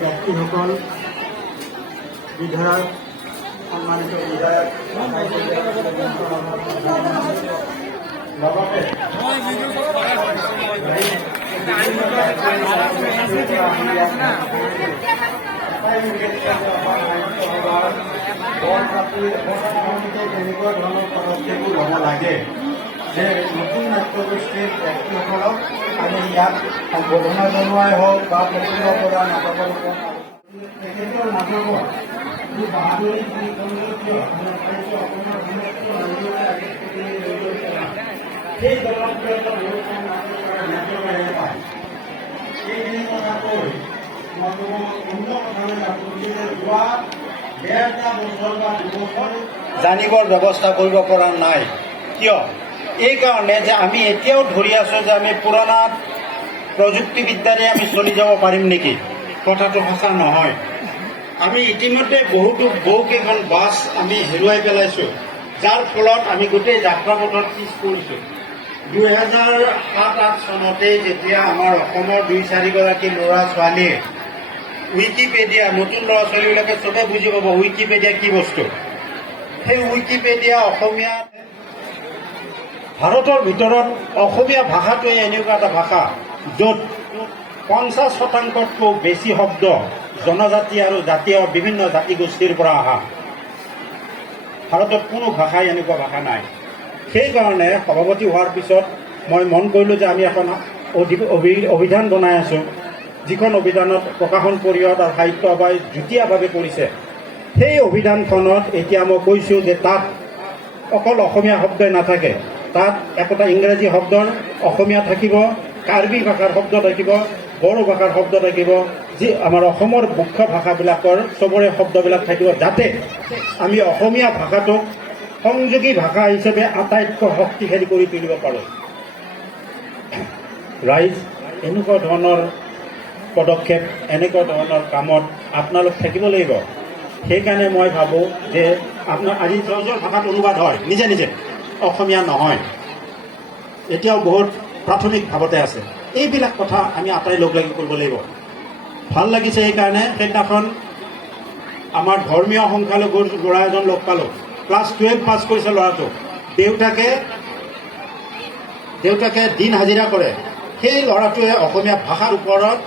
ব্যক্তিসকল বিধায়ক সম্মানিত বিধায়ক লগতে তেনেকুৱা ধৰণৰ পদক্ষেপো ল'ব লাগে যে নতুন নাট্যগোষ্ঠীৰ ব্যক্তিসকলক আমি ইয়াত সম্বৰ্ধনা জনোৱাই হওক বা প্ৰতিভা প্ৰদান নাটকৰ তেখেতৰ নাটকত যি বাহাদুৰি যি জনপ্ৰিয় সেই জনপ্ৰিয়তা বহুখন নাটকেৰে পায় সেইখিনি কথা কৈ মই অন্য কথালৈ যোৱা ডেৰটা বছৰ বা দুবছৰ জানিবৰ ব্যৱস্থা কৰিব পৰা নাই কিয় এইকাৰণে যে আমি এতিয়াও ধৰি আছোঁ যে আমি পুৰণা প্ৰযুক্তিবিদ্যাৰে আমি চলি যাব পাৰিম নেকি কথাটো সঁচা নহয় আমি ইতিমধ্যে বহুকেইখন বাছ আমি হেৰুৱাই পেলাইছোঁ যাৰ ফলত আমি গোটেই যাত্ৰাপথত পিছ পৰিছোঁ 2007-08 চনতেই যেতিয়া আমাৰ অসমৰ 2-4গৰাকী ল'ৰা ছোৱালীয়ে উইকিপেডিয়া নতুন ল'ৰা ছোৱালীবিলাকে চবে বুজি পাব উইকিপেডিয়া কি বস্তু সেই উইকিপেডিয়া অসমীয়া ভাৰতৰ ভিতৰত অসমীয়া ভাষাটোৱে এনেকুৱা এটা ভাষা য'ত 50%তকৈও বেছি শব্দ জনজাতি আৰু জাতীয় বিভিন্ন জাতি গোষ্ঠীৰ পৰা অহা ভাৰতত কোনো ভাষাই এনেকুৱা ভাষা নাই সেইকাৰণে সভাপতি হোৱাৰ পিছত মই মন কৰিলোঁ যে আমি এখন অভিধান বনাই আছোঁ যিখন অভিধানত প্ৰকাশন পৰিষদ আৰু সাহিত্য সভাই যুটীয়াভাৱে কৰিছে সেই অভিধানখনত এতিয়া মই কৈছোঁ যে তাত অকল অসমীয়া শব্দই নাথাকে তাত একোটা ইংৰাজী শব্দৰ অসমীয়া থাকিব কাৰ্বি ভাষাৰ শব্দ থাকিব বড়ো ভাষাৰ শব্দ থাকিব যি আমাৰ অসমৰ মুখ্য ভাষাবিলাকৰ চবৰে শব্দবিলাক থাকিব যাতে আমি অসমীয়া ভাষাটোক সংযোগী ভাষা হিচাপে আটাইতকৈ শক্তিশালী কৰি তুলিব পাৰোঁ ৰাইজ এনেকুৱা ধৰণৰ পদক্ষেপ এনেকুৱা ধৰণৰ কামত আপোনালোক থাকিব লাগিব সেইকাৰণে মই ভাবোঁ যে আপোনাৰ আজি জৰ্জৰ ভাষাত অনুবাদ হয় নিজে নিজে অসমীয়া নহয় এতিয়াও বহুত প্ৰাথমিক ভাৱতে আছে এইবিলাক কথা আমি আটাই লগ লাগি কৰিব লাগিব ভাল লাগিছে সেইকাৰণে সেইদিনাখন আমাৰ ধৰ্মীয় সংখ্যালঘুৰ ল'ৰা এজন লগ পালোঁ ক্লাছ 12 পাছ কৰিছে ল'ৰাটো দেউতাকে দিন হাজিৰা কৰে সেই ল'ৰাটোৱে অসমীয়া ভাষাৰ ওপৰত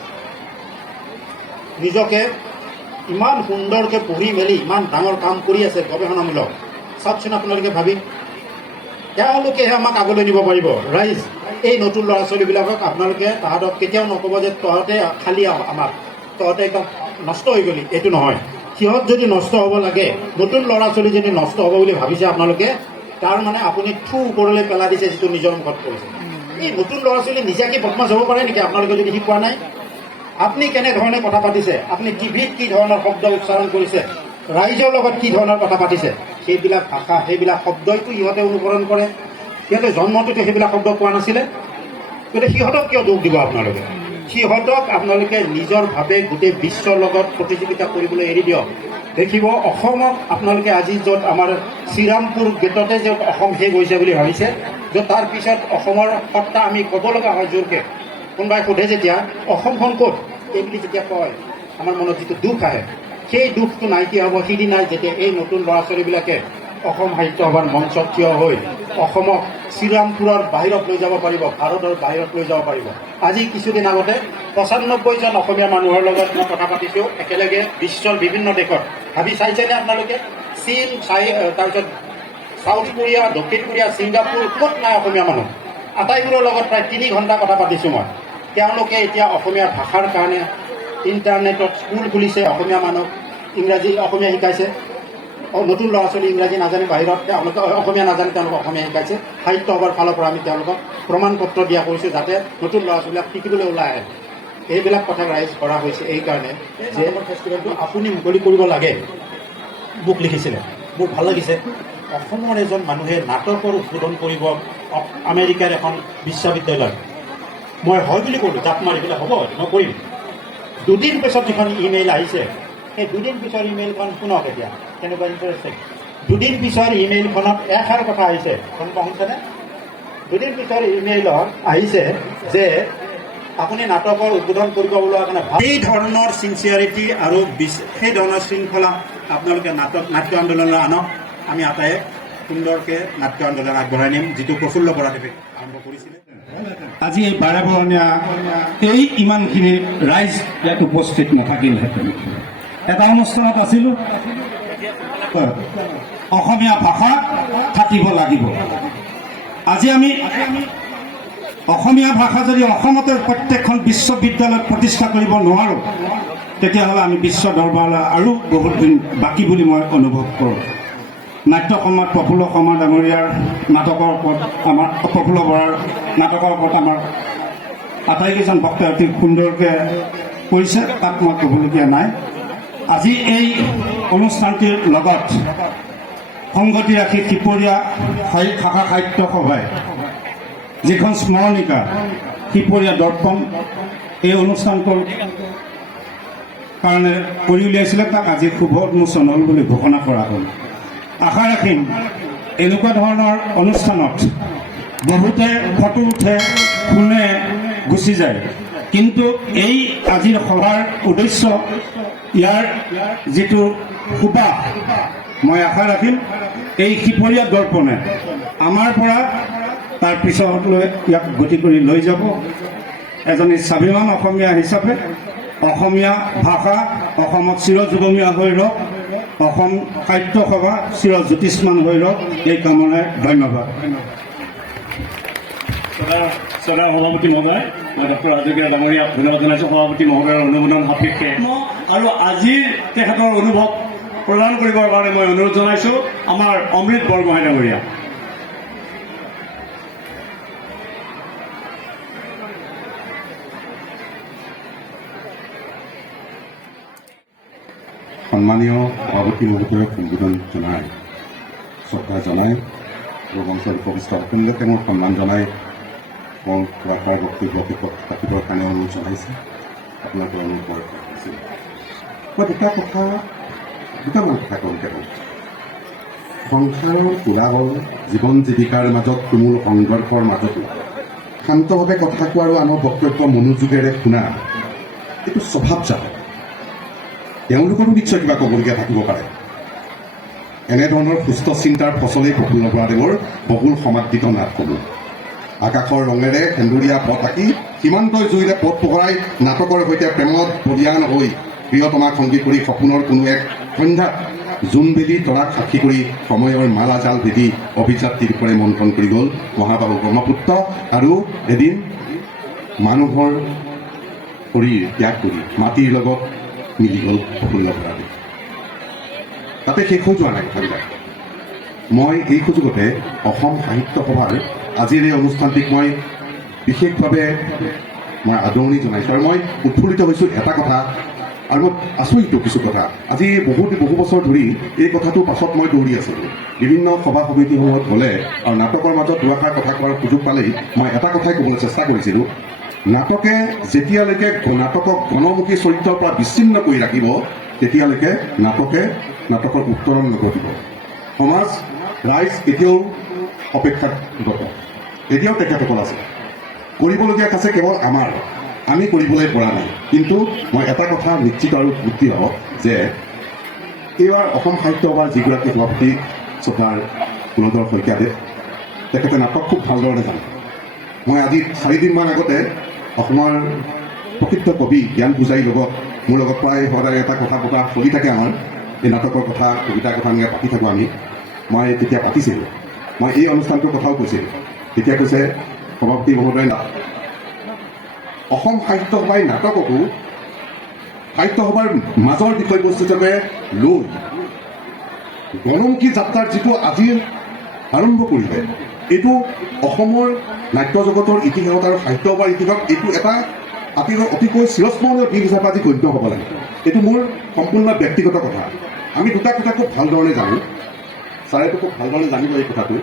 নিজকে ইমান সুন্দৰকৈ পঢ়ি মেলি ইমান ডাঙৰ কাম কৰি আছে গৱেষণামূলক চাওকচোন আপোনালোকে ভাবি তেওঁলোকেহে আমাক আগলৈ নিব পাৰিব ৰাইজ এই নতুন ল'ৰা ছোৱালীবিলাকক আপোনালোকে তাহাঁতক কেতিয়াও নক'ব যে তহঁতে খালি আমাক তহঁতে একদম নষ্ট হৈ গ'লি এইটো নহয় সিহঁত যদি নষ্ট হ'ব লাগে নতুন ল'ৰা ছোৱালী যদি নষ্ট হ'ব বুলি ভাবিছে আপোনালোকে তাৰ মানে আপুনি ওপৰলৈ পেলাই দিছে যিটো নিজৰ মুখত কৰিছে এই নতুন ল'ৰা ছোৱালী নিজাকে বদমাছ হ'ব পাৰে নেকি আপোনালোকে যদি শিকোৱা নাই আপুনি কেনেধৰণে কথা পাতিছে আপুনি টিভিত কি ধৰণৰ শব্দ উচ্চাৰণ কৰিছে ৰাইজৰ লগত কি ধৰণৰ কথা পাতিছে সেইবিলাক ভাষা সেইবিলাক শব্দইতো ইহঁতে অনুকৰণ কৰে সিহঁতে জন্মটোতে সেইবিলাক শব্দ পোৱা নাছিলে গতিকে সিহঁতক কিয় দুখ দিব আপোনালোকে সিহঁতক আপোনালোকে নিজৰভাৱে গোটেই বিশ্বৰ লগত প্ৰতিযোগিতা কৰিবলৈ এৰি দিয়ক দেখিব অসমক আপোনালোকে আজি য'ত আমাৰ শ্ৰীৰামপুৰ গেটতে য'ত অসম শেষ হৈছে বুলি ভাবিছে য'ত তাৰ পিছত অসমৰ সত্তা আমি ক'ব লগা হয় জোৰকৈ কোনোবাই সোধে যেতিয়া অসমখন ক'ত এইবুলি যেতিয়া কয় আমাৰ মনত যিটো দুখ আহে সেই দুখটো নাইকিয়া হ'ব সিদিনাই যেতিয়া এই নতুন ল'ৰা ছোৱালীবিলাকে অসম সাহিত্য সভাৰ মঞ্চত থিয় হৈ অসমক শ্ৰীৰামপুৰৰ বাহিৰত লৈ যাব পাৰিব ভাৰতৰ বাহিৰত লৈ যাব পাৰিব আজি কিছুদিন আগতে 95জন অসমীয়া মানুহৰ লগত মই কথা পাতিছোঁ একেলগে বিশ্বৰ বিভিন্ন দেশত ভাবি চাইছেনে আপোনালোকে চীন তাৰপিছত চাউথ কোৰিয়া দক্ষিণ কোৰিয়া ছিংগাপুৰ ক'ত নাই অসমীয়া মানুহ আটাইবোৰৰ লগত প্ৰায় 3 ঘণ্টা কথা পাতিছোঁ মই তেওঁলোকে এতিয়া অসমীয়া ভাষাৰ কাৰণে ইণ্টাৰনেটত স্কুল খুলিছে অসমীয়া মানুহ অসমীয়া শিকাইছে নতুন ল'ৰা ছোৱালী ইংৰাজী নাজানে বাহিৰত তেওঁলোকে অসমীয়া নাজানে তেওঁলোকক অসমীয়া শিকাইছে সাহিত্য সভাৰ ফালৰ পৰা আমি তেওঁলোকক প্ৰমাণ পত্ৰ দিয়া কৰিছোঁ যাতে নতুন ল'ৰা ছোৱালীবিলাক শিকিবলৈ ওলাই আহে এইবিলাক কথা ৰাইজ কৰা হৈছে এইকাৰণে যে ফেষ্টিভেলটো আপুনি মুকলি কৰিব লাগে মোক লিখিছিলে মোৰ ভাল লাগিছে অসমৰ এজন মানুহে নাটকৰ উদ্বোধন কৰিব আমেৰিকাৰ এখন বিশ্ববিদ্যালয় মই হয় বুলি ক'লোঁ জাপ মাৰি পেলাই হ'ব মই কৰিম দুদিন পিছত যিখন ইমেইল আহিছে সেই দুদিন পিছৰ ইমেইলখন শুনক এতিয়া কেনেকুৱা ইণ্টাৰেষ্টিং দুদিন পিছৰ ইমেইলখনত এষাৰ কথা আহিছে কোনোবা শুনিছেনে দুদিন পিছৰ ইমেইলত আহিছে যে আপুনি নাটকৰ উদ্বোধন কৰিব ওলোৱাৰ কাৰণে এই ধৰণৰ চিনচিয়াৰিটি আৰু সেই ধৰণৰ শৃংখলা আপোনালোকে নাট্য আন্দোলনলৈ আনক। আমি আটাইয়ে সুন্দৰকৈ নাট্য আন্দোলন আগবঢ়াই নিম, যিটো প্ৰফুল্ল বৰাদেৱে আৰম্ভ কৰিছিলে। আজি এই বাৰেবৰণীয়া এই ইমানখিনি ৰাইজ ইয়াত উপস্থিত নাথাকিলহেঁতেন। এটা অনুষ্ঠানত আছিলোঁ, অসমীয়া ভাষা থাকিব লাগিব। আজি আমি অসমীয়া ভাষা যদি অসমতে প্ৰত্যেকখন বিশ্ববিদ্যালয়ত প্ৰতিষ্ঠা কৰিব নোৱাৰোঁ, তেতিয়াহ'লে আমি বিশ্ব দৰবাৰলৈ আৰু বহুত দিন বাকী বুলি মই অনুভৱ কৰোঁ। নাট্য সমাজ প্ৰফুল্ল শৰ্মা ডাঙৰীয়াৰ নাটকৰ ওপৰত আমাৰ প্ৰফুল্ল বৰাৰ নাটকৰ ওপৰত আমাৰ আটাইকেইজন বক্তাই অতি সুন্দৰকৈ কৰিছে, তাত মই ক'বলগীয়া নাই। আজি এই অনুষ্ঠানটিৰ লগত সংগতি ৰাখি শিপৰীয়া শাখা সাহিত্য সভাই যিখন স্মৰণিকা শিপৰীয়া দৰ্পণ এই অনুষ্ঠানটোৰ কাৰণে কৰি উলিয়াইছিলে, তাক আজি শুভ উন্মোচন হ'ল বুলি ঘোষণা কৰা হ'ল। আশা ৰাখিম এনেকুৱা ধৰণৰ অনুষ্ঠানত বহুতে ফটো উঠে, শুনে, গুচি যায়, কিন্তু এই আজিৰ সভাৰ উদ্দেশ্য, ইয়াৰ যিটো সুবাস, মই আশা ৰাখিম এই শিপৰীয়া দৰ্পণে আমাৰ পৰা তাৰ পিছলৈ ইয়াক গতি কৰি লৈ যাব। এজনী স্বাভিমান অসমীয়া হিচাপে অসমীয়া ভাষা অসমত চিৰযুগমীয়া হৈ ৰওক, অসম সাহিত্য সভা চিৰজ্যোতিষ্মান হৈ ৰওক, এই কামনাৰে ধন্যবাদ। শ্ৰদ্ধা সভাপতি মহোদয়, মই ডক্টৰ হাজৰিকা ডাঙৰীয়াক ধন্যবাদ জনাইছোঁ। সভাপতি মহোদয়ৰ অনুমোদন সাপেক্ষে আৰু আজিৰ তেখেতৰ অনুভৱ প্ৰদান কৰিবৰ কাৰণে মই অনুৰোধ জনাইছোঁ আমাৰ অমৃত বৰগোহাঁই ডাঙৰীয়া। সন্মানীয় সভাপতি মহোদয়ক সম্বোধন জনাই, শ্ৰদ্ধা জনাই আৰু মঞ্চত উপস্থিত সকলোকে মোৰ সন্মান জনাই মোৰ কোৱাৰ বক্তব্য শেষত ৰাখিবৰ কাৰণে অনুৰোধ জনাইছে। আপোনালোকে অনুৰোধ কৰিছিল মই দুটামান কথা কওঁ কেৱল। সংসাৰৰ কোলাহল, জীৱন জীৱিকাৰ মাজত তুমুল সংঘৰ্ষৰ মাজতো শান্তভাৱে কথা কোৱা আৰু আনৰ বক্তব্য মনোযোগেৰে শুনা, এইটো স্বভাৱজাত। তেওঁলোকৰো নিশ্চয় কিবা ক'বলগীয়া থাকিব পাৰে। এনেধৰণৰ সুস্থ চিন্তাৰ ফচলেই প্ৰফুল্ল বৰাদেৱৰ বহুল সমাদৃত নাটসমূহ। আকাশৰ ৰঙেৰে সেন্দুৰীয়া পথ আঁকি সীমান্তই জুইৰে পথ পোহৰাই নাটকৰ সৈতে প্ৰেমত বলিয়ান হৈ প্ৰিয়তমাক সংগী কৰি সপোনৰ কোনো এক সন্ধ্যাত জোনবেদী তৰাক সাক্ষী কৰি সময়ৰ মালা জাল ভেদি অভিযাত্ৰীৰ পৰে মন্থন কৰি গ'ল মহাবাহু ব্ৰহ্মপুত্ৰ, আৰু এদিন মানুহৰ শৰীৰ ত্যাগ কৰি মাটিৰ লগত মিলি গ'ল প্ৰফুল্ল বৰাদেৱ। তাতে শেষ হৈ যোৱা নাই কথাবিলাক। মই এই সুযোগতে অসম সাহিত্য সভাৰ আজিৰ এই অনুষ্ঠানটিক মই বিশেষভাৱে আদৰণি জনাইছোঁ। আৰু মই উৎফুল্লিত হৈছোঁ এটা কথা, আৰু মই আচৰিত কিছু কথা। আজি বহু বছৰ ধৰি এই কথাটোৰ পাছত মই দৌৰি আছিলোঁ। বিভিন্ন সভা সমিতিসমূহত গ'লে আৰু নাটকৰ মাজত দুআষাৰ কথা কোৱাৰ সুযোগ পালেই মই এটা কথাই ক'বলৈ চেষ্টা কৰিছিলোঁ, নাটকে যেতিয়ালৈকে নাটকক গণমুখী চৰিত্ৰৰ পৰা বিচ্ছিন্ন কৰি ৰাখিব, তেতিয়ালৈকে নাটকৰ উত্তৰণ নঘটিব। সমাজ ৰাইজ এতিয়াও অপেক্ষাৰত, এতিয়াও তেখেতসকল আছে। কৰিবলগীয়া আছে কেৱল আমি কৰিবলৈ পৰা নাই। কিন্তু মই এটা কথা নিশ্চিত আৰু বুদ্ধি হ'ব যে এইবাৰ অসম সাহিত্য সভাৰ যিগৰাকী সভাপতি শ্ৰদ্ধাৰ কুলধৰ শইকীয়াদেৱ, তেখেতে নাটক খুব ভালদৰে জানে। মই আজি 4 দিনমান আগতে অসমৰ প্ৰসিদ্ধ কবি জ্ঞান পূজাৰীৰ লগত মোৰ লগত প্ৰায় সদায় এটা কথা পতা চলি থাকে। আমাৰ এই নাটকৰ কথা, কবিতাৰ কথা এনেকৈ পাতি থাকোঁ আমি। মই তেতিয়া পাতিছিলোঁ, মই এই অনুষ্ঠানটোৰ কথাও কৈছিলোঁ। তেতিয়া কৈছে সভাপতি মহোদয়, অসম সাহিত্য সভাই নাটককো সাহিত্য সভাৰ মাজৰ বিষয়বস্তু হিচাপে লৈ গণমুখী যাত্ৰাৰ যিটো আজি আৰম্ভ কৰিলে, এইটো অসমৰ নাট্য জগতৰ ইতিহাসত আৰু সাহিত্য সভাৰ ইতিহাসত এইটো এটা অতিকৈ চিৰস্মৰণীয় দিন হিচাপে আজি গণ্য হ'ব লাগে। এইটো মোৰ সম্পূৰ্ণ ব্যক্তিগত কথা। আমি দুটা কথা খুব ভালধৰণে জানো, ছাৰেতো খুব ভালদৰে জানিব এই কথাটো।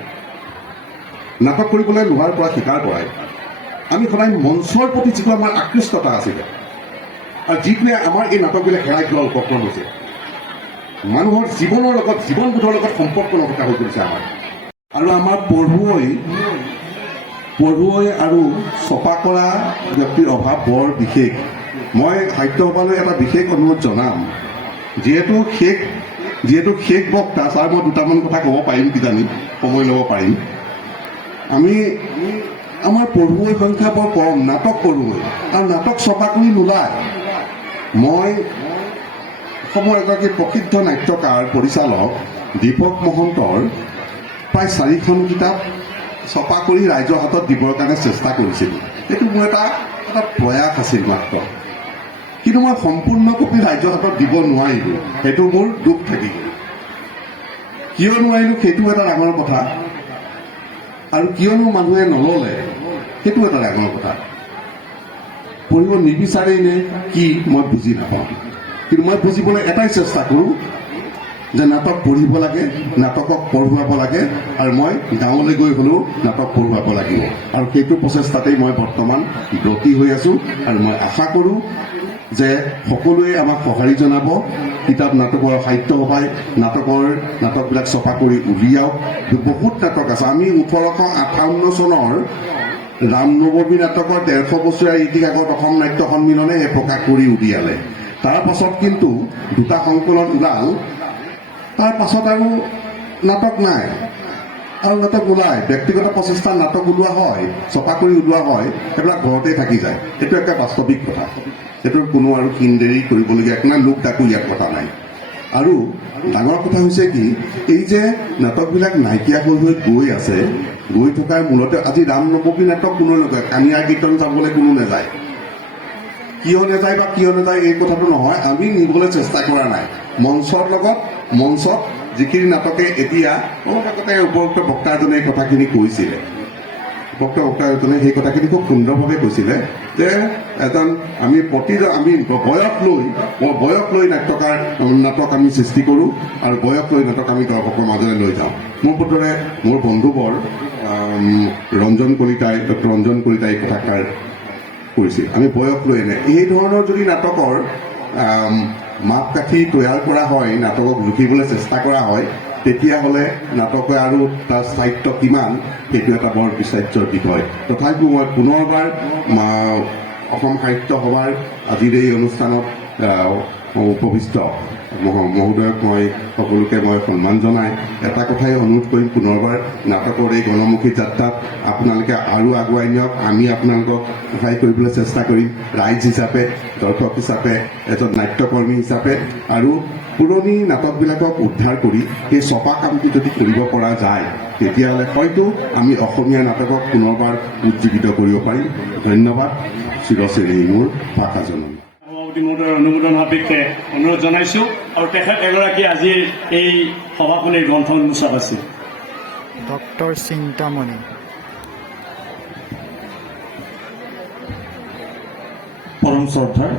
নাটক কৰিবলৈ লোৱাৰ পৰা শিকাৰ পৰাই আমি সদায় মঞ্চৰ প্ৰতি যিটো আমাৰ আকৃষ্টতা আছিলে, আৰু যিটোৱে আমাৰ এই নাটকবিলাক হেৰাই যোৱাৰ উপক্ৰম হৈছে, মানুহৰ জীৱনৰ লগত, জীৱনবোধৰ লগত সম্পৰ্ক নথকা হৈ পৰিছে আমাৰ। আৰু আমাৰ পঢ়ুৱৈ পঢ়ুৱৈ আৰু ছপা কৰা ব্যক্তিৰ অভাৱ বৰ বিশেষ। মই সাহিত্য সভালৈ এটা বিশেষ অনুৰোধ জনাম, যিহেতু শেষ বক্তা, ছাৰ মই দুটামান কথা ক'ব পাৰিম, কিজানি সময় ল'ব পাৰিম। আমাৰ পঢ়ুৱৈ সংখ্যা বৰ কম, নাটক পঢ়ুৱৈ, আৰু নাটক ছপা কৰি নোলায়। মই অসমৰ এগৰাকী প্ৰসিদ্ধ নাট্যকাৰ পৰিচালক দীপক মহন্তৰ প্ৰায় 4খন কিতাপ ছপা কৰি ৰাইজৰ হাতত দিবৰ কাৰণে চেষ্টা কৰিছিলোঁ। এইটো মোৰ এটা প্ৰয়াস আছিল মাত্ৰ, কিন্তু মই সম্পূৰ্ণ কপি ৰাইজৰ হাতত দিব নোৱাৰিলোঁ। সেইটো মোৰ দুখ থাকি গ'ল। কিয় নোৱাৰিলোঁ সেইটো এটা ডাঙৰ কথা, আৰু কিয়নো মানুহে নল'লে সেইটো এটা ডাঙৰ কথা। পঢ়িব নিবিচাৰেই নে কি মই বুজি নাপাওঁ, কিন্তু মই বুজিবলৈ এটাই চেষ্টা কৰোঁ যে নাটক পঢ়িব লাগে, নাটকক পঢ়ুৱাব লাগে, আৰু মই গাঁৱলৈ গৈ হ'লেও নাটক পঢ়ুৱাব লাগিব। আৰু সেইটো প্ৰচেষ্টাতেই মই বৰ্তমান ব্ৰতী হৈ আছোঁ, আৰু মই আশা কৰোঁ যে সকলোৱে আমাক সঁহাৰি জনাব। কিতাপ নাটকৰ সাহিত্য সভাই নাটকবিলাক ছপা কৰি উলিয়াওক। বহুত নাটক আছে। আমি 1858 চনৰ ৰামনৱমী নাটকৰ 150 বছৰীয়া ইতিহাসত অসম নাট্য সন্মিলনে প্ৰকাশ কৰি উলিয়ালে। তাৰ পাছত কিন্তু 2টা সংকলন ওলাল, তাৰ পাছত আৰু নাটক নাই, আৰু নাটক ওলায়। ব্যক্তিগত প্ৰচেষ্টাত নাটক ওলোৱা হয়, ছপা কৰি ওলোৱা হয়, সেইবিলাক ঘৰতে থাকি যায়। এইটো একটা বাস্তৱিক কথা। এইটোৰ কোনো আৰু কিনদেৰি কৰিবলগীয়া একো নাই, লোক ডাকো ইয়াত কথা নাই। আৰু ডাঙৰ কথা হৈছে কি, এই যে নাটকবিলাক নাইকিয়া হৈ গৈ আছে, গৈ থকাৰ মূলতে আজি ৰামনৱমী নাটক কোনো নকয়, কানিয়াৰ কীৰ্তন চাবলৈ কোনো নাযায়। কিয় নাযায় এই কথাটো নহয়, আমি নিবলৈ চেষ্টা কৰা নাই। মঞ্চত যিখিনি নাটকে এতিয়া অলপ আগতে উপযুক্ত বক্তা এজনে এই কথাখিনি কৈছিলে, বক্তা এজনে সেই কথাখিনি খুব সুন্দৰভাৱে কৈছিলে যে আমি বয়স লৈ নাটক আমি সৃষ্টি কৰোঁ, আৰু বয়স লৈ নাটক আমি দৰ্শকৰ মাজলৈ লৈ যাওঁ। মোৰ বন্ধুবৰ ৰঞ্জন কলিতাই, ডক্টৰ ৰঞ্জন কলিতাই এই কথাষাৰ কৰিছিল। আমি বয়স লৈ এই ধৰণৰ যদি নাটকৰ মাপকাঠি তৈয়াৰ কৰা হয়, নাটকক জুখিবলৈ চেষ্টা কৰা হয়, তেতিয়াহ'লে নাটকে আৰু তাৰ সাহিত্য কিমান, সেইটো এটা বৰ বিচাৰ্যৰ বিষয়। তথাপিও মই পুনৰবাৰ অসম সাহিত্য সভাৰ আজিৰ এই অনুষ্ঠানত উপবিষ্ট মহোদয়ক সকলোকে সন্মান জনাই এটা কথাই অনুৰোধ কৰিম, পুনৰবাৰ নাটকৰ এই গণমুখী যাত্ৰাত আপোনালোকে আৰু আগুৱাই নিয়ক। আমি আপোনালোকক সহায় কৰিবলৈ চেষ্টা কৰিম, ৰাইজ হিচাপে, দৰ্শক হিচাপে, এজন নাট্যকৰ্মী হিচাপে। আৰু পুৰণি নাটকবিলাকক উদ্ধাৰ কৰি সেই ছপা কামটো যদি কৰিব পৰা যায়, তেতিয়াহ'লে হয়তো আমি অসমীয়া নাটকক পুনৰবাৰ উজ্জীৱিত কৰিব পাৰিম। ধন্যবাদ। চিৰচেৰি মোৰ ভাষা জননী সভাপতি মহোদয়ৰ অনুমোদন সাপেক্ষে অনুৰোধ জনাইছোঁ, আৰু তেখেত এগৰাকী আজিৰ এই সভাখনিৰ গ্ৰন্থ উন্মোচক আছিল। ডক্টৰ চিন্তামণি। পৰম শ্ৰদ্ধাৰ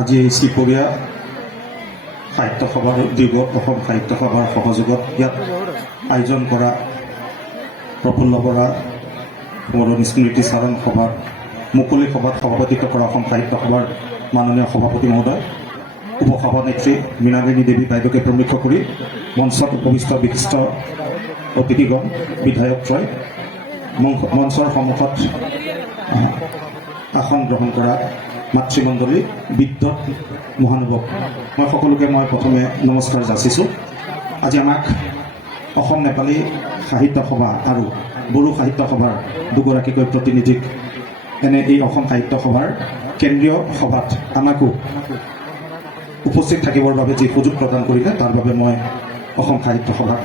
আজি এই শ্ৰীপৰীয়া সাহিত্য সভাৰ উদ্যোগত, অসম সাহিত্য সভাৰ সহযোগত ইয়াত আয়োজন কৰা প্ৰফুল্ল বৰা সোঁৱৰণী স্মৃতি চাৰণ সভাৰ মুকলি সভাত সভাপতিত্ব কৰা অসম সাহিত্য সভাৰ মাননীয় সভাপতি মহোদয়, উপসভানেত্ৰী মীনাৰাণী দেৱী বাইদেউকে প্ৰমুখ কৰি মঞ্চত উপবিষ্ট বিশিষ্ট অতিথিগণ, বিধায়কত্ৰয়, মঞ্চৰ সন্মুখত আসন গ্ৰহণ কৰা মাতৃমণ্ডলী, বিদ্যুৎ মহানুভৱ, মই সকলোকে প্ৰথমে নমস্কাৰ যাচিছোঁ। আজি আমাক অসম নেপালী সাহিত্য সভা আৰু বড়ো সাহিত্য সভাৰ দুগৰাকীকৈ প্ৰতিনিধিক এই অসম সাহিত্য সভাৰ কেন্দ্ৰীয় সভাত আমাকো উপস্থিত থাকিবৰ বাবে যি সুযোগ প্ৰদান কৰিলে, তাৰ বাবে মই অসম সাহিত্য সভাক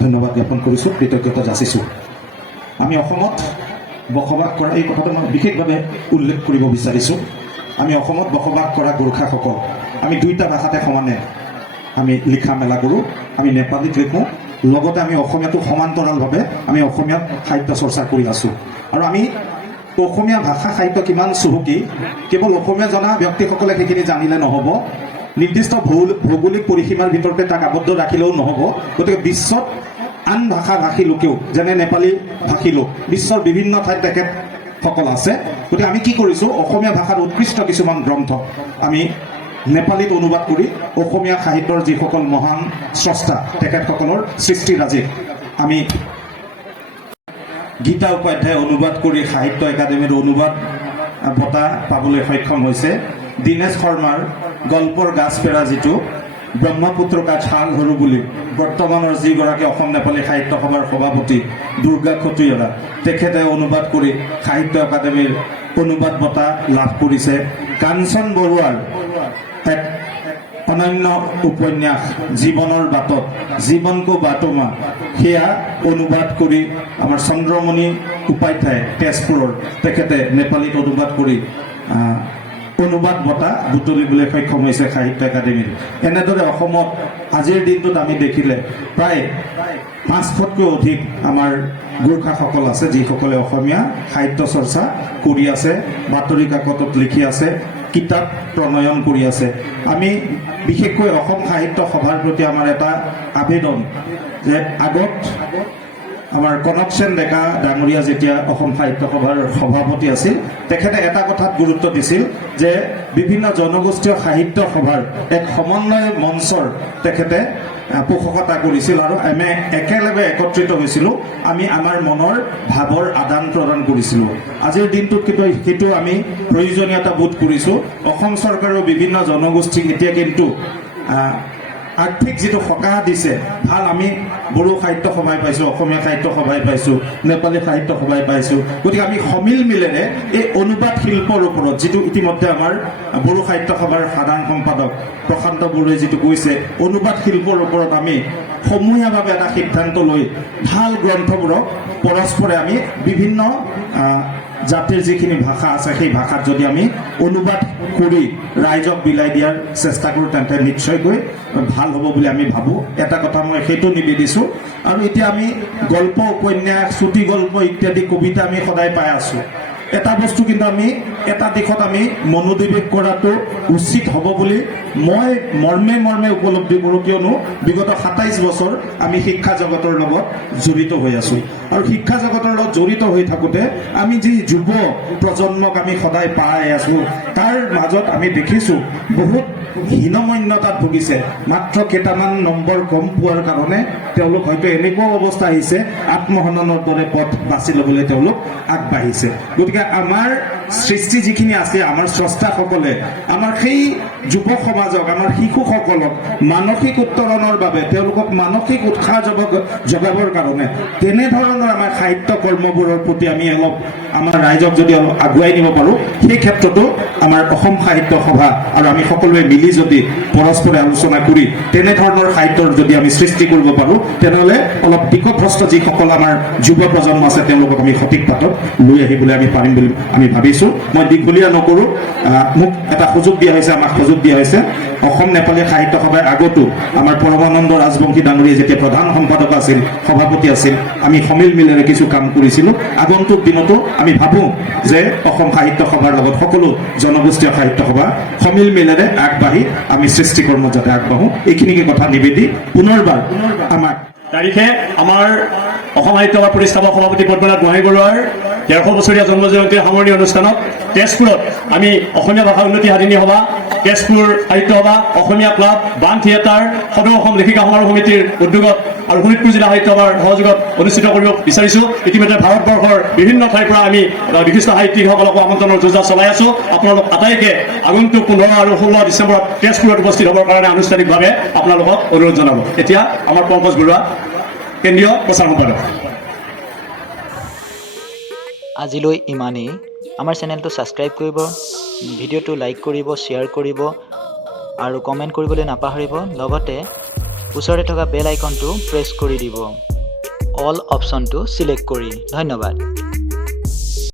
ধন্যবাদ জ্ঞাপন কৰিছোঁ, কৃতজ্ঞতা যাচিছোঁ। আমি অসমত বসবাস কৰা, এই কথাটো মই বিশেষভাৱে উল্লেখ কৰিব বিচাৰিছোঁ। আমি অসমত বসবাস কৰা গোৰ্খাসকল, আমি 2টা ভাষাতে সমানে আমি লিখা মেলা কৰোঁ। আমি নেপালীত লিখোঁ, লগতে আমি অসমীয়াটো সমান্তৰালভাৱে আমি অসমীয়াত সাহিত্য চৰ্চা কৰি আছোঁ। আৰু আমি অসমীয়া ভাষা সাহিত্য কিমান চহকী, কেৱল অসমীয়া জনা ব্যক্তিসকলে সেইখিনি জানিলে নহ'ব, নিৰ্দিষ্ট ভৌগোলিক পৰিসীমাৰ ভিতৰতে তাক আবদ্ধ ৰাখিলেও নহ'ব। গতিকে বিশ্বত আন ভাষা ভাষী লোকেও, যেনে নেপালী ভাষী লোক বিশ্বৰ বিভিন্ন ঠাইত তেখেতসকল আছে। গতিকে আমি কি কৰিছোঁ, অসমীয়া ভাষাৰ উৎকৃষ্ট কিছুমান গ্ৰন্থ আমি নেপালীত অনুবাদ কৰি অসমীয়া সাহিত্যৰ যিসকল মহান স্ৰষ্টা তেখেতসকলৰ সৃষ্টিৰাজিক আমি গীতা উপাধ্যায় অনুবাদ কৰি সাহিত্য একাডেমীৰ অনুবাদ বঁটা পাবলৈ সক্ষম হৈছে। দীনেশ শৰ্মাৰ গল্পৰ গাছ পেৰা যিটো ব্ৰহ্মপুত্ৰ কাঠ শাল সৰু বুলি বৰ্তমানৰ যিগৰাকী অসম নেপালী সাহিত্য সভাৰ সভাপতি দুৰ্গা খটুৱাৰা, তেখেতে অনুবাদ কৰি সাহিত্য একাডেমীৰ অনুবাদ বঁটা লাভ কৰিছে। কাঞ্চন বৰুৱাৰ এক অনন্য উপন্যাস জীৱনৰ বাটত, জীৱনকো বাটমা, সেয়া অনুবাদ কৰি আমাৰ চন্দ্ৰমণি উপাধ্যায় তেজপুৰৰ, তেখেতে নেপালীত অনুবাদ কৰি অনুবাদ বঁটা বুটলিবলৈ সক্ষম হৈছে সাহিত্য একাডেমীৰ। এনেদৰে অসমত আজিৰ দিনটোত আমি দেখিলে প্ৰায় 500তকৈ অধিক আমাৰ গোৰ্খাসকল আছে, যিসকলে অসমীয়া সাহিত্য চৰ্চা কৰি আছে, বাতৰি কাকতত লিখি আছে, কিতাপ প্ৰণয়ন কৰি আছে। আমি বিশেষকৈ অসম সাহিত্য সভাৰ প্ৰতি আমাৰ এটা আবেদন যে আগত আমাৰ কনকসেন ডেকা ডাঙৰীয়া যেতিয়া অসম সাহিত্য সভাৰ সভাপতি আছিল, তেখেতে এটা কথাত গুৰুত্ব দিছিল যে বিভিন্ন জনগোষ্ঠীয় সাহিত্য সভাৰ এক সমন্বয় মঞ্চৰ তেখেতে পোষকতা কৰিছিল আৰু আমি একেলগে একত্ৰিত হৈছিলোঁ, আমি আমাৰ মনৰ ভাৱৰ আদান প্ৰদান কৰিছিলোঁ। আজিৰ দিনটোত কিন্তু সেইটো আমি প্ৰয়োজনীয়তা বোধ কৰিছোঁ। অসম চৰকাৰেও বিভিন্ন জনগোষ্ঠীক এতিয়া কিন্তু আৰ্থিক যিটো সকাহ দিছে, ভাল, আমি বড়ো সাহিত্য সভাই পাইছোঁ, অসমীয়া সাহিত্য সভাই পাইছোঁ, নেপালী সাহিত্য সভাই পাইছোঁ। গতিকে আমি সমিল মিলেৰে এই অনুবাদ শিল্পৰ ওপৰত, যিটো ইতিমধ্যে আমাৰ বড়ো সাহিত্য সভাৰ সাধাৰণ সম্পাদক প্ৰশান্ত বড়োৱে যিটো কৈছে, অনুবাদ শিল্পৰ ওপৰত আমি সমূহীয়াভাৱে এটা সিদ্ধান্ত লৈ ভাল গ্ৰন্থবোৰক পৰস্পৰে আমি বিভিন্ন জাতিৰ যিখিনি ভাষা আছে সেই ভাষাত যদি আমি অনুবাদ কৰি ৰাইজক বিলাই দিয়াৰ চেষ্টা কৰোঁ, তেন্তে নিশ্চয়কৈ ভাল হ'ব বুলি আমি ভাবোঁ। এটা কথা মই সেইটো নিবেদিছোঁ। আৰু এতিয়া আমি গল্প, উপন্যাস, চুটি গল্প ইত্যাদি কবিতা আমি সদায় পাই আছোঁ। এটা বস্তু কিন্তু আমি এটা দিশত আমি মনোনিৱেশ কৰাটো উচিত হ'ব বুলি মই মৰ্মে উপলব্ধি কৰোঁ, কিয়নো বিগত 27 বছৰ আমি শিক্ষা জগতৰ লগত জড়িত হৈ আছোঁ। আৰু শিক্ষা জগতৰ লগত জড়িত হৈ থাকোঁতে আমি যি যুৱ প্ৰজন্মক আমি সদায় পাই আছোঁ, তাৰ মাজত আমি দেখিছোঁ বহুত হীনমন্যতাত ভুগিছে। মাত্ৰ কেইটামান নম্বৰ কম পোৱাৰ কাৰণে তেওঁলোক হয়তো এনেকুৱা অৱস্থা আহিছে, আত্মহননৰ দৰে পথ বাছি ল'বলৈ তেওঁলোক আগবাঢ়িছে। গতিকে আমাৰ সৃষ্টি যিখিনি আছে, আমাৰ স্ৰষ্টাসকলে আমাৰ সেই যুৱ সমাজক, আমাৰ শিশুসকলক মানসিক উত্তৰণৰ বাবে, তেওঁলোকক মানসিক উৎসাহ যোগাবৰ কাৰণে তেনেধৰণৰ আমাৰ সাহিত্য কৰ্মবোৰৰ প্ৰতি আমি অলপ আমাৰ ৰাইজক যদি অলপ আগুৱাই নিব পাৰোঁ, সেই ক্ষেত্ৰতো আমাৰ অসম সাহিত্য সভা আৰু আমি সকলোৱে মিলি যদি পৰস্পৰে আলোচনা কৰি তেনেধৰণৰ সাহিত্যৰ যদি আমি সৃষ্টি কৰিব পাৰোঁ, তেনেহ'লে অলপ দিকভ্ৰষ্ট যিসকল আমাৰ যুৱ প্ৰজন্ম আছে তেওঁলোকক আমি সঠিক পাঠত লৈ আহিবলৈ আমি পাৰিম বুলি আমি ভাবিছোঁ। মই দীঘলীয়া নকৰোঁ। মোক এটা সুযোগ দিয়া হৈছে, আমাক সুযোগ দিয়া হৈছে। অসম নেপালী সাহিত্য সভাৰ আগতো আমাৰ পৰমানন্দ ৰাজবংশী ডাঙৰীয়া যেতিয়া প্ৰধান সম্পাদক আছিল, সভাপতি আছিল, আমি সমিল মিলেৰে কিছু কাম কৰিছিলোঁ। আগন্তুক দিনতো আমি ভাবোঁ যে অসম সাহিত্য সভাৰ লগত সকলো জনগোষ্ঠীয় সাহিত্য সভা সমিল মিলেৰে আগবাঢ়ি আমি সৃষ্টিকৰ্মত যাতে আগবাঢ়োঁ, এইখিনিকে কথা নিবেদি পুনৰবাৰ আমাক তাৰিখে আমাৰ অসম সাহিত্য সভাৰ প্ৰতিষ্ঠাপক সভাপতি পদ্মনাথ গোহাঁই বৰুৱাৰ 150 বছৰীয়া জন্ম জয়ন্তীৰ সামৰণি অনুষ্ঠানত তেজপুৰত আমি অসমীয়া ভাষা উন্নতি সাধিনী সভা, তেজপুৰ সাহিত্য সভা, অসমীয়া ক্লাব, বান থিয়েটাৰ, সদৌ অসম লেখিকা সমাৰোহ সমিতিৰ উদ্যোগত আৰু শোণিতপুৰ জিলা সাহিত্য সভাৰ সহযোগত অনুষ্ঠিত কৰিব বিচাৰিছোঁ। ইতিমধ্যে ভাৰতবৰ্ষৰ বিভিন্ন ঠাইৰ পৰা আমি বিশিষ্ট সাহিত্যিকসকলকো আমন্ত্ৰণৰ যোজনা চলাই আছোঁ। আপোনালোক আটাইকে আগন্তুক 15 আৰু 16 ডিচেম্বৰত তেজপুৰত উপস্থিত হ'বৰ কাৰণে আনুষ্ঠানিকভাৱে আপোনালোকক অনুৰোধ জনাব। এতিয়া আমাৰ পংকজ বৰুৱা, কেন্দ্ৰীয় প্ৰচাৰ সম্পাদক। আজিলৈ ইমানেই। আমাৰ চেনেলটো ছাবস্ক্ৰাইব কৰিব, ভিডিঅ'টো লাইক কৰিব, শ্বেয়াৰ কৰিব আৰু কমেণ্ট কৰিবলৈ নাপাহৰিব। লগতে ওচৰতে থকা বেল আইকনটো প্ৰেছ কৰি দিব, অল অপশ্যনটো চিলেক্ট কৰি। ধন্যবাদ।